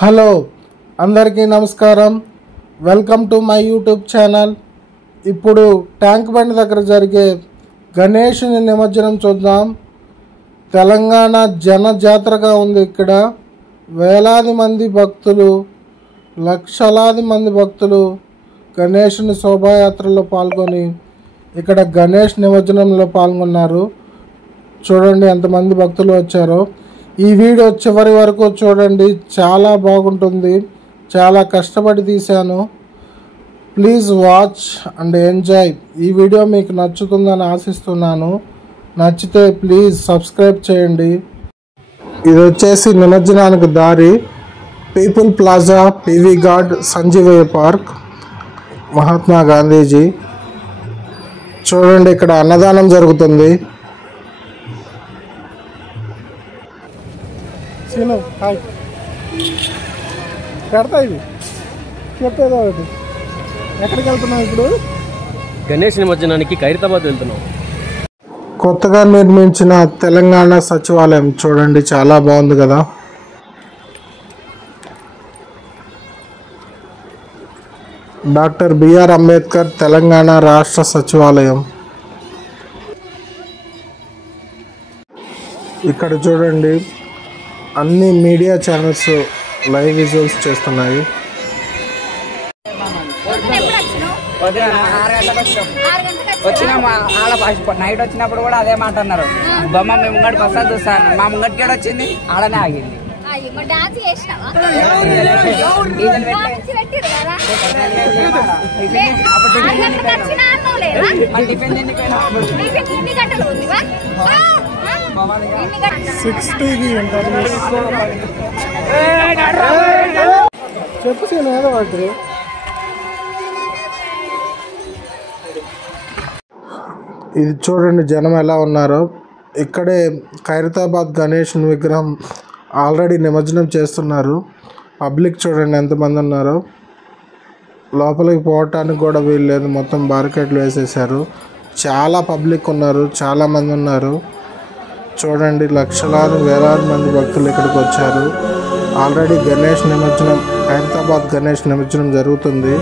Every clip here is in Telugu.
హలో అందరికీ నమస్కారం. Welcome to my YouTube channel. ఇప్పుడు ట్యాంక్ బండ్ దగ్గర జరిగే గణేషుని నిమజ్జనం చూద్దాం. తెలంగాణ జనజాతరగా ఉంది. ఇక్కడ వేలాది మంది భక్తులు, లక్షలాది మంది భక్తులు గణేషుని శోభాయాత్రలో పాల్గొని ఇక్కడ గణేష్ నిమజ్జనంలో పాల్గొన్నారు. చూడండి ఎంతమంది భక్తులు వచ్చారో. ఈ వీడియో చివరి వరకు చూడండి, చాలా బాగుంటుంది. చాలా కష్టపడి తీశాను. Please watch and enjoy. ఈ వీడియో మీకు నచ్చుతుందని ఆశిస్తున్నాను. నచ్చితే ప్లీజ్ సబ్స్క్రైబ్ చేయండి. ఇది వచ్చేసి నిమజ్జనానికి దారి. పీపుల్ ప్లాజా, పివి గార్డ్, సంజీవయ్య పార్క్, మహాత్మా గాంధీజీ. చూడండి ఇక్కడ అన్నదానం జరుగుతుంది. పెడతా ఇవి చెప్పేదో ఒకటి. ఎక్కడికి వెళ్తున్నాం ఇప్పుడు? గణేష్ నిమజ్జనానికి ఖైరతాబాద్ వెళ్తున్నాం. కొత్తగా నిర్మించిన తెలంగాణ సచివాలయం చూడండి, చాలా బాగుంది కదా. డాక్టర్ బిఆర్ అంబేద్కర్ తెలంగాణ రాష్ట్ర సచివాలయం. ఇక్కడ చూడండి అన్ని మీడియా ఛానల్స్ లైవ్ విజువల్స్ చేస్తున్నాయి. వచ్చిన నైట్ వచ్చినప్పుడు కూడా అదే మాట అన్నారు. బొమ్మ మేము ముంగడికి వస్తా చూస్తాను. మా ముంగడికి వచ్చింది, ఆడనే ఆగింది. చెప్పు ఏదో ఒకటి. ఇది చూడండి జనం ఎలా ఉన్నారో. ఇక్కడే ఖైరతాబాద్ గణేష్ విగ్రహం ఆల్రెడీ నిమజ్జనం చేస్తున్నారు. పబ్లిక్ చూడండి ఎంతమంది ఉన్నారో. లోపలికి పోవటానికి కూడా వీలు లేదు, మొత్తం బార్కెట్లు వేసేసారు. చాలా పబ్లిక్ ఉన్నారు, చాలామంది ఉన్నారు. చూడండి లక్షలాది వేలాది మంది భక్తులు ఇక్కడికి వచ్చారు. ఆల్రెడీ గణేష్ నిమజ్జనం, ఖైరతాబాద్ గణేష్ నిమజ్జనం జరుగుతుంది.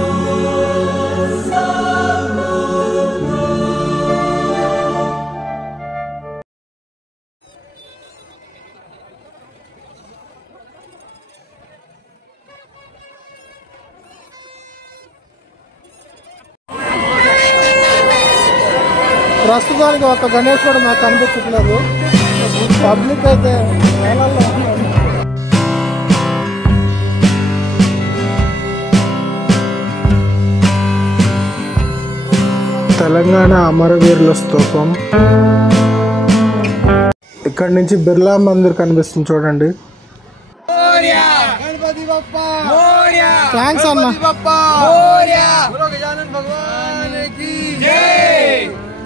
ప్రస్తుతానికి ఒక గణేష్ కూడా మాకు కనిపించట్లేదు. పబ్లిక్ అయితే వేలల్లో ఉన్నారు. తెలంగాణ అమరవీరుల స్తూపం. ఇక్కడ నుంచి బిర్లా మందిర్ కనిపిస్తుంది చూడండి. థ్యాంక్స్ అన్న.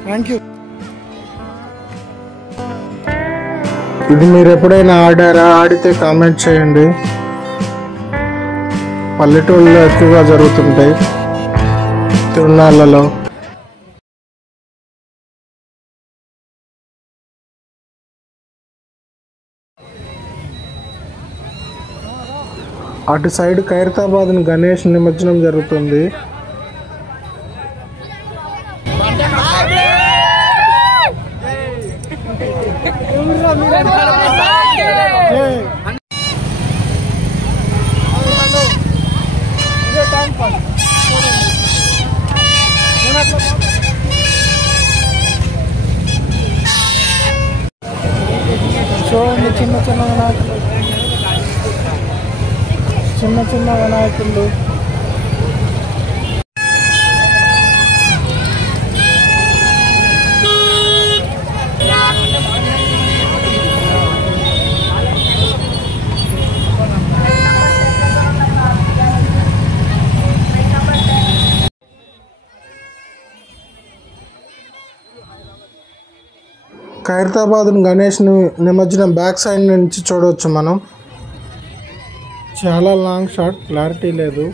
Thank you. ఇది మీరు ఎప్పుడైనా ఆడారా? ఆడితే కామెంట్ చేయండి. పల్లెటూళ్ళలో ఎక్కువగా జరుగుతుంటాయి తిరునాళ్ళలో. అటు సైడ్ ఖైరతాబాద్ గణేష్ నిమజ్జనం జరుగుతుంది. చూడండి చిన్న చిన్న వినాయకులు, చిన్న చిన్న వినాయకులు. ఖైరతాబాద్ గణేష్ నిమజ్జనం బ్యాక్ సైడ్ నుంచి చూడవచ్చు మనం. చాలా లాంగ్ షాట్, క్లారిటీ లేదు.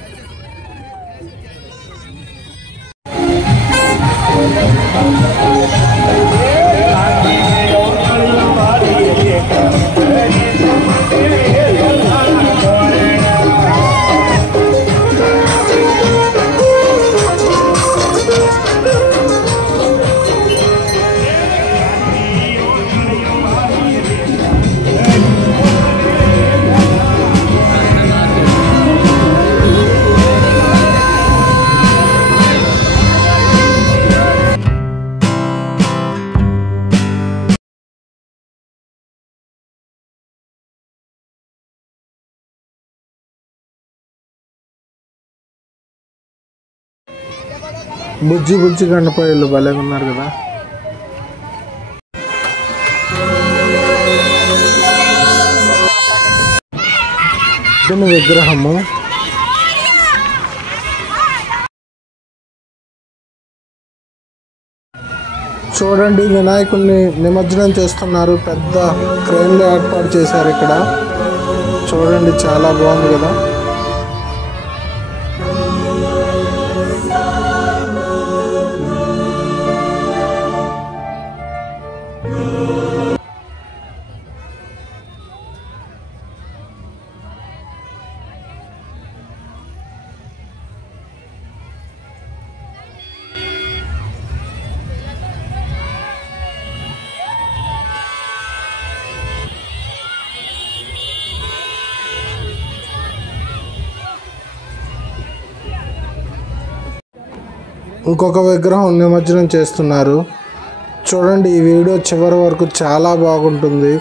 బుజ్జి బుజ్జి గణపయ్యలు భలే ఉన్నారు కదా. దీని విగ్రహము చూడండి, వినాయకుడిని నిమజ్జనం చేస్తున్నారు. పెద్ద క్రేన్లు ఏర్పాటు చేశారు ఇక్కడ. చూడండి, చాలా బాగుంది కదా. ఇంకొక విగ్రహం నిమజ్జనం చేస్తున్నారు. చూడండి, ఈ వీడియో చివరి వరకు చాలా బాగుంటుంది.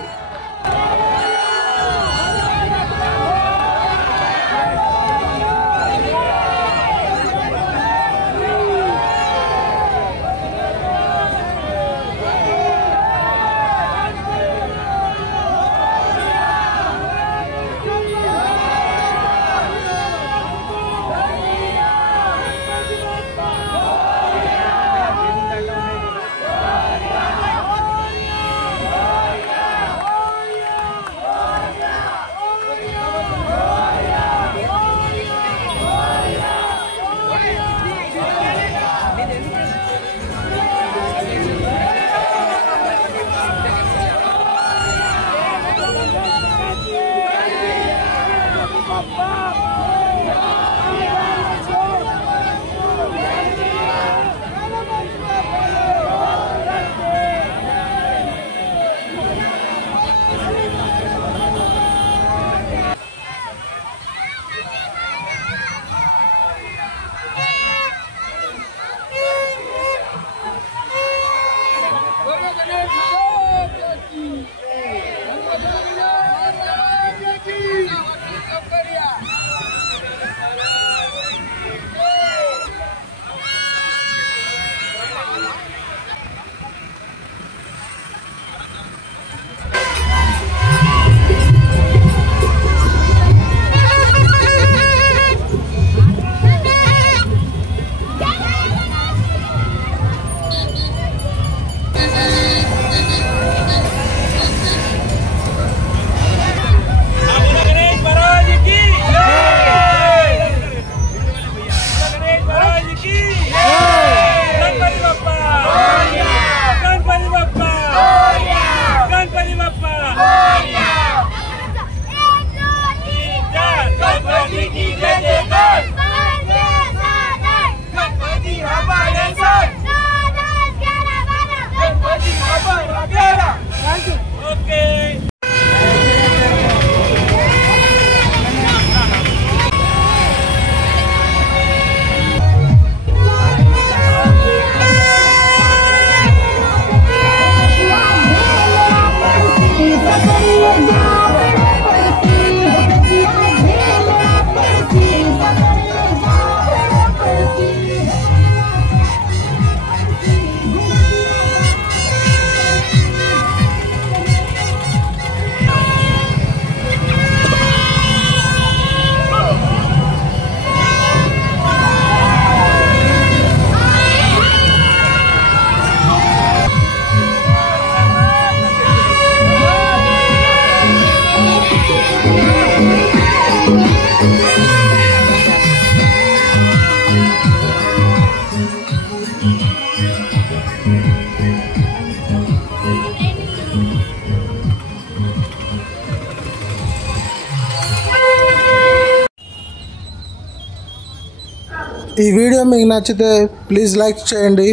ఈ వీడియో మీకు నచ్చితే ప్లీజ్ లైక్ చేయండి.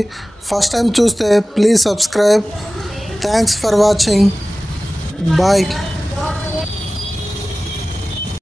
ఫస్ట్ టైం చూస్తే please subscribe. Thanks for watching. Bye.